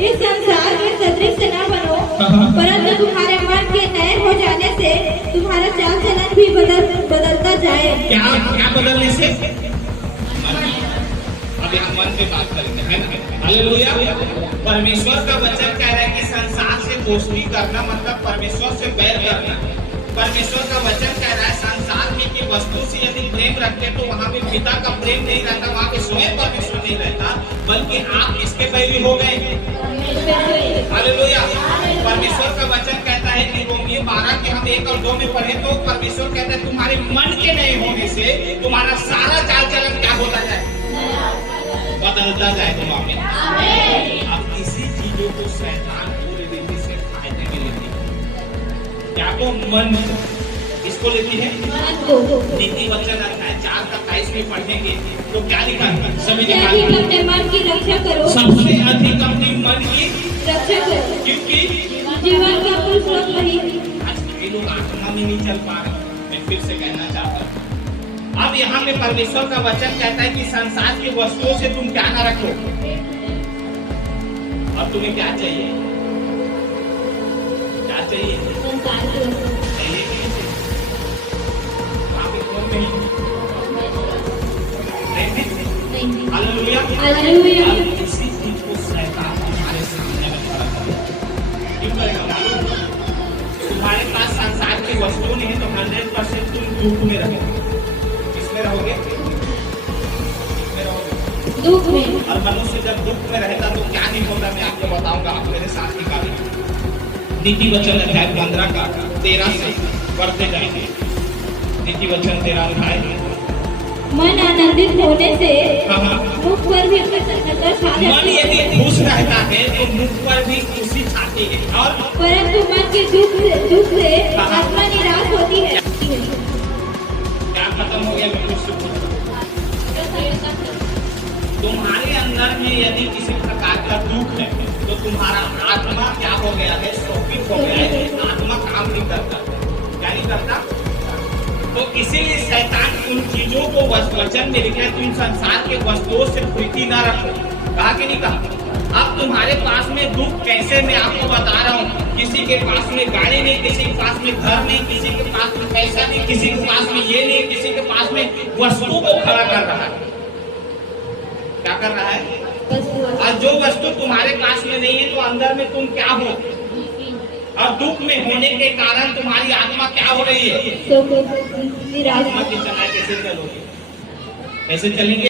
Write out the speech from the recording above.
इस संसार के सदृश न बनो, परंतु तुम्हारे मन के नए हो जाने से तुम्हारा चाल चलन भी बदलता जाए। क्या बदलने से? अब यहाँ मन पे बात करेंगे, है ना? हालेलुया। परमेश्वर का वचन कह रहा है कि संसार से दोस्ती करना मतलब परमेश्वर से बैर करना। परमेश्वर का वचन कह रहा है संसार में की वस्तु से यदि प्रेम रखते तो वहाँ पे पिता का प्रेम नहीं रहता, वहाँ पे स्वयं परमेश्वर नहीं रहता, बल्कि आप किसके बैरी हो गए? हालेलुया। परमेश्वर का वचन कहता है कि रोमियो 12 के हम 1 और 2 में पढ़े तो परमेश्वर कहता है तुम्हारे मन के नहीं होने से तुम्हारा सारा चाल चलन क्या होता जाए? बदलता जाए तुम्हारे। अब इसी चीजों को शैतान पूरी रीति से फायदे में लेती है। क्या को मन इसको लेती है? नीति वचन अध्याय 4:27 में पढ़ेंगे तो क्या लिखा है? सभी अपने मन की रक्षा करो, सबसे अधिक अपने मन की रक्षा करो, क्योंकि जीवन का मूल स्रोत वही है। आज कई लोग आत्मा में नहीं चल पा रहे। मैं फिर से कहना चाहता हूँ, अब यहाँ पे परमेश्वर का वचन कहता है कि संसार की वस्तुओं से तुम क्या ना रखो। अब तुम्हें क्या चाहिए? क्या चाहिए? संसार की वस्तु चाहिए कि नहीं चाहिए? आप इसको नहीं हालेलुया। हालेलुया। अब इसी चीज को शैतान तुम्हारे सामने में खड़ा करेगा। क्यों करेगा मालूम? तुम्हारे पास संसार की वस्तु नहीं है तो 100% तुम दुख में रहोगे। किसमें रहोगे? किसमें रहोगे? दुख में। और मनुष्य जब दुख में रहता तो क्या नहीं होता मैं आपको बताऊंगा। आप मेरे साथ निकालिए नीति वचन अध्याय 15 का 13 से पढ़ते जाएंगे। नीति वचन 13 अध्याय। मन आनंदित होने से मुख पर भी प्रसन्नता छा जाती है। मन यदि खुश रहता है तो मुख पर भी खुशी छाती है, और परंतु मन के दुख से आत्मा निराश होती है। क्या खत्म हो गया? तुम्हारे अंदर में यदि किसी प्रकार का दुख है तो तुम्हारा आत्मा क्या हो गया है? शोकित हो गया है। आत्मा काम नहीं करता। क्या नहीं करता? तो इसीलिए शैतान उन चीजों को वचन में लिखा है तुम संसार के वस्तुओं से प्रीति ना रखो। कहा कि नहीं कहा? अब तुम्हारे पास में दुख कैसे, मैं आपको बता रहा हूँ। किसी के पास में गाड़ी नहीं, किसी के पास में घर नहीं, किसी के पास में पैसा नहीं, किसी के पास में ये नहीं, किसी के पास में वस्तु को खड़ा कर रहा है। क्या कर रहा है? और जो वस्तु तुम्हारे पास में नहीं है तो अंदर में तुम क्या हो? और दुख में होने के कारण तुम्हारी आत्मा क्या हो रही है? निराश। आत्मा की चलाए कैसे चलोगे? कैसे चलेंगे?